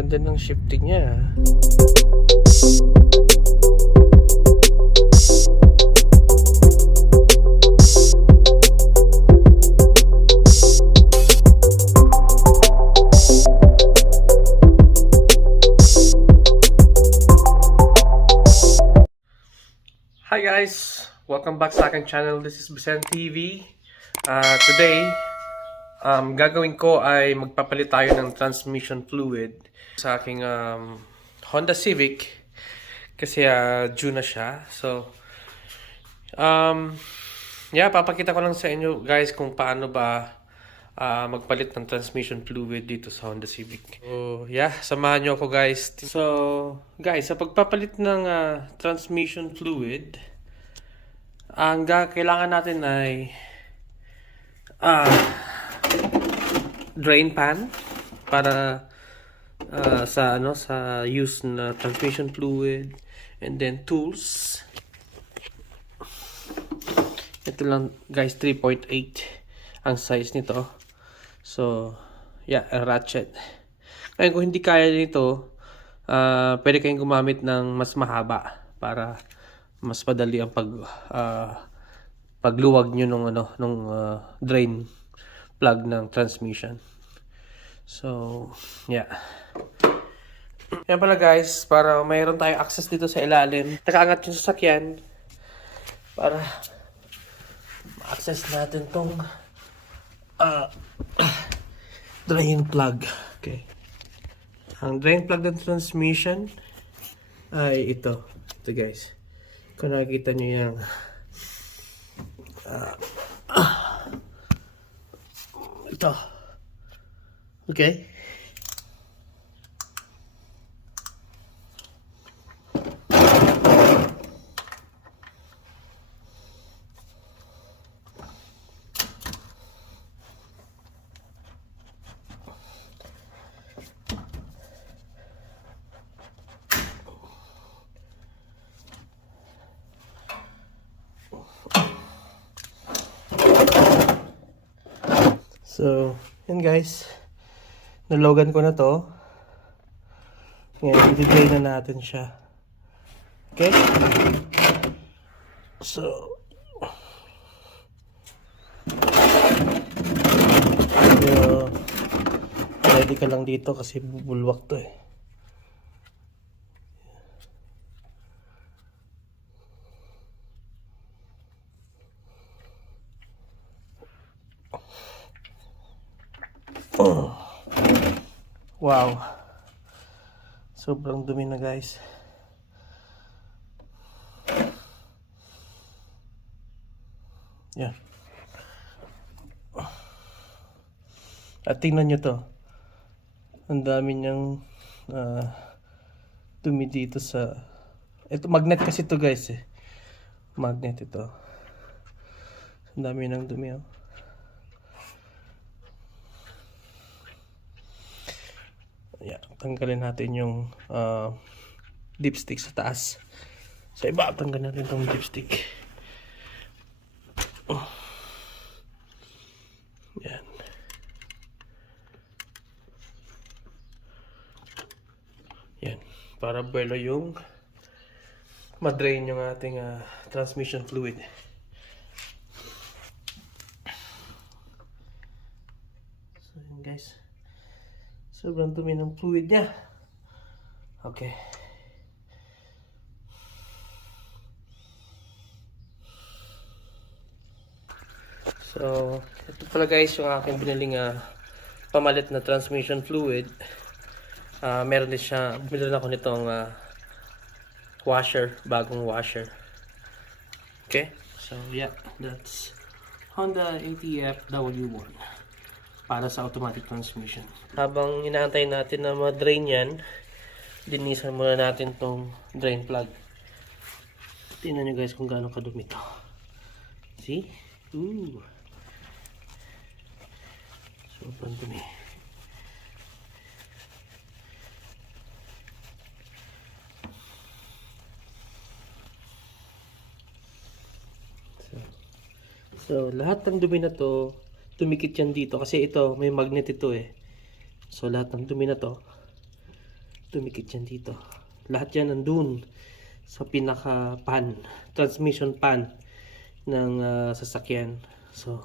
ganda ng shifting niya. Hi guys! Welcome back sa aking channel. This is Bisen TV. Today, gagawin ko ay magpapalit tayo ng transmission fluid sa aking Honda Civic. Kasi due na siya. So, papakita ko lang sa inyo guys kung paano ba magpalit ng transmission fluid dito sa Honda Civic. So, samahan nyo ako guys. So, guys, sa pagpapalit ng transmission fluid, ang kailangan natin ay drain pan para sa use na transmission fluid, and then tools. Ito lang guys, 3.8 ang size nito. So, a ratchet. Ngayon, kung hindi kaya nito, pwede kayong gumamit ng mas mahaba para mas padali ang pagluwag nyo nung drain plug ng transmission. So, Yan pala guys, para mayroon tayong access dito sa ilalim. Nakaangat yung sasakyan para ma-access natin tong drain plug. Okay. Ang drain plug ng transmission ay ito guys. Kung nakikita nyo yung ito. Okay. So, yun guys. Nalogan ko na to. Ngayon, i-drain na natin siya. Okay? So, ready ka lang dito kasi bubulwak to eh. Wow, sobrang dumi na guys. Yan. At tingnan nyo to, ang dami niyang dumi dito sa ito. Magnet kasi to guys eh. Magnet ito. Ang dami ng dumi oh. Tanggalin natin yung dipstick sa taas. Sa iba, tanggalin natin itong dipstick. Yan. Yan. Para buwelo yung madrain yung ating transmission fluid. So yun guys. Sobrang dumi ng fluid niya. Okay. So, ito pala guys yung aking biniling pamalit na transmission fluid. Meron din siya, bumili ako nitong washer, bagong washer. Okay. So, that's Honda ATF W1. Para sa automatic transmission. Habang inaantay natin na ma-drain yan, linisan muna natin tong drain plug. Tingnan nyo guys kung gaano kadumi ito. See? Ooh. Sobrang dumi. So lahat ng dumi na to, tumikit yan dito kasi ito may magnet ito eh. So lahat ng dumi na to Tumikit yan dito. Lahat yan nandun sa pinaka pan, transmission pan ng sasakyan. So,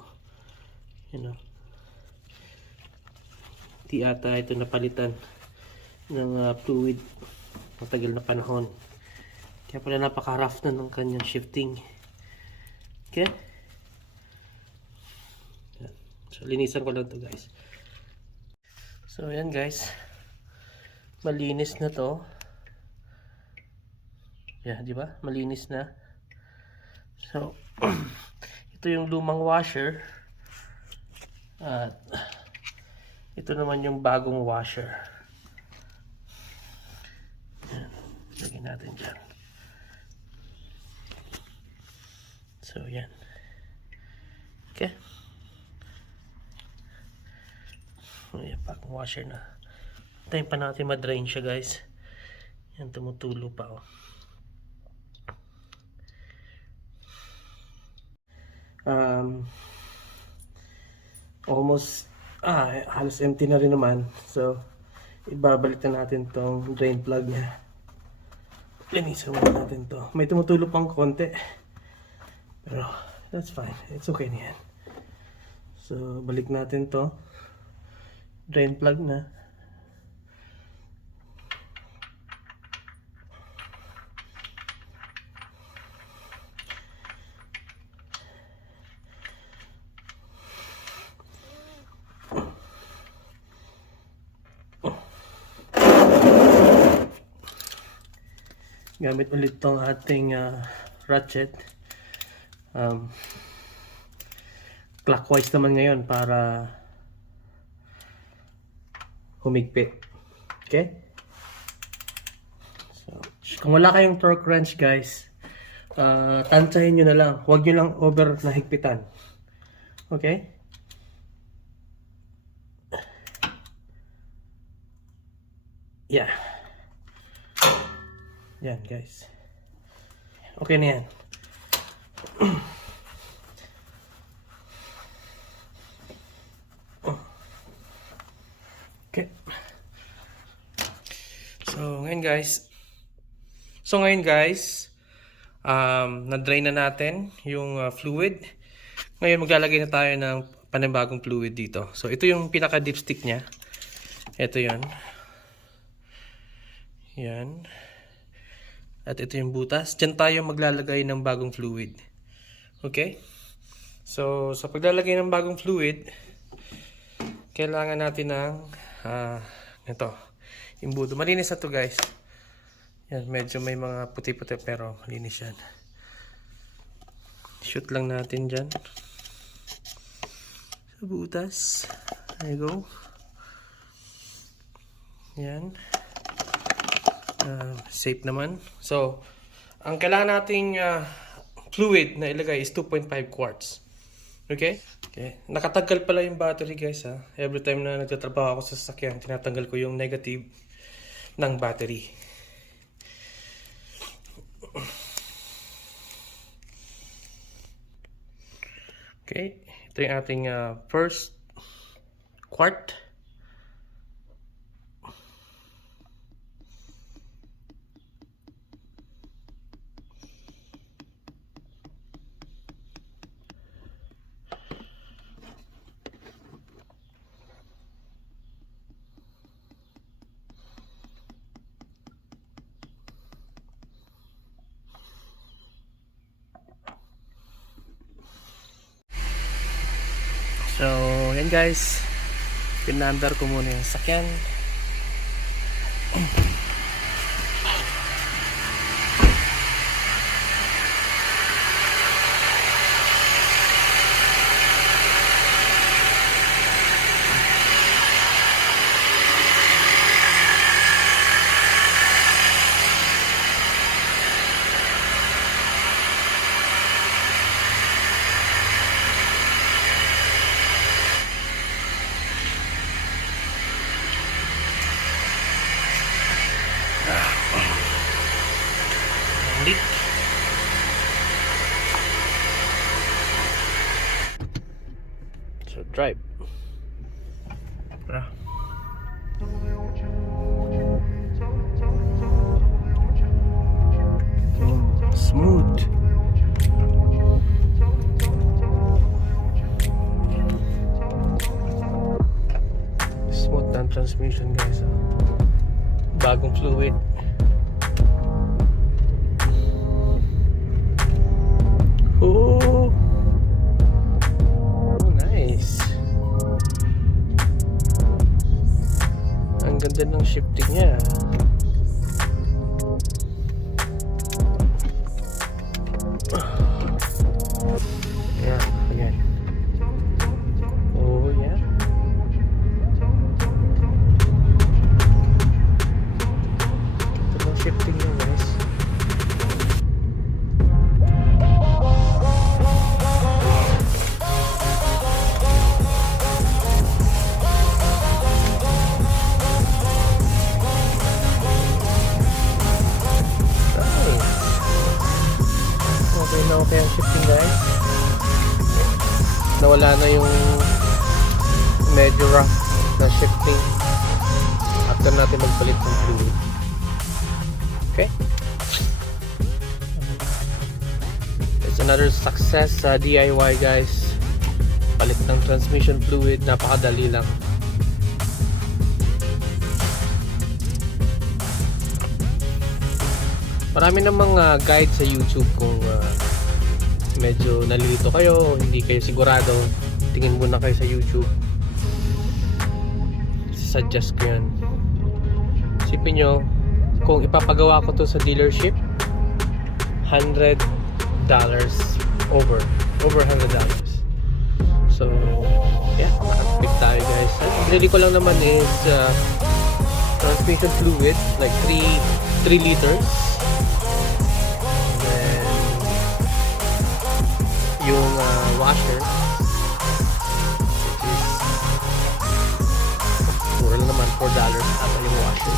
di ata ito napalitan ng fluid matagal na panahon. Kaya pala napaka-rough na ng kanyang shifting. Okay? So, linisan ko lang to guys. So, yan guys. Malinis na to. Yeah, di ba? Malinis na. So, ito yung lumang washer. At ito naman yung bagong washer. Yan. Lagyan natin dyan. So, yan. Okay. Ayan, bagong washer na. Tayo pa natin madrain siya guys. Yan, tumutulo pa oh. Almost halos empty na rin naman. So, ibabalik na natin tong drain plug niya. Linisan muna natin to. May tumutulo pang konti. Pero, that's fine. It's okay na yan. So, balik natin to. Drain plug na. Gamit ulit tong ating ratchet. Clockwise naman ngayon para humigpit. Okay? So, kung wala kayong torque wrench guys, tansyahin nyo na lang. Huwag nyo lang over na higpitan. Okay? Yeah. Yan guys. Okay na yan. Okay. So ngayon guys, na-drain na natin yung fluid. Ngayon maglalagay na tayo ng panibagong fluid dito. So ito yung pinaka dipstick niya. Ito 'yan. Yan. At ito yung butas. Diyan tayo maglalagay ng bagong fluid. Okay? So, sa paglalagay ng bagong fluid, kailangan natin ng ito, imbudo. Malinis na to guys. Yan, medyo may mga puti-puti pero malinis yan. Shoot lang natin dyan. Sa butas. There you go. Yan. Safe naman. So, ang kailangan nating fluid na ilagay is 2.5 quarts. Okay? Okay. Nakatanggal pala yung battery guys ha. Every time na nagtatrabaho ako sa sasakyan, tinatanggal ko yung negative ng battery. Okay. Ito yung ating first quart. So, yan guys. Pinandar ko muna yung sakyan. Leak. So drive. Bra. smooth. Smooth na transmission guys. Bagong fluid. Oh, nice. Ang ganda ng shifting niya. Yeah, ayan. Oh, yeah. Ito ng shifting niya guys. Okay ang shifting guys. Nawala na yung medyo rough na shifting after natin magpalit ng fluid. Okay, it's another success sa DIY guys. Palit ng transmission fluid, napakadali lang. Marami namang guide sa YouTube kung medyo nalilito kayo, hindi kayo sigurado, tingin muna kayo sa YouTube. Suggest ko yan. Isipin nyo, kung ipapagawa ko to sa dealership, $100 over $100. So yeah, nakatipid tayo guys. Binili ko lang naman is transmission fluid, like 3 liters. Yung washer, which is mura lang naman, $4 ata yung washer,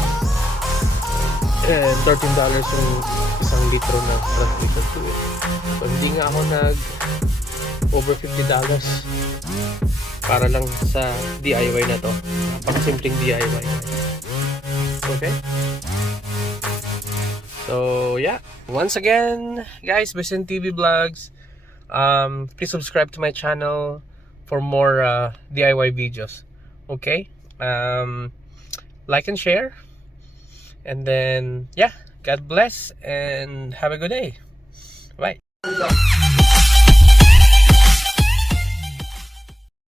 and $13 yung isang litro na transmission fluid. So hindi nga ako nag over $50 para lang sa DIY na to. Napakasimpleng DIY. Okay, so yeah, once again guys, Besen TV Vlogs. Please subscribe to my channel for more DIY videos. Okay, like and share, and then yeah, God bless and have a good day. Bye.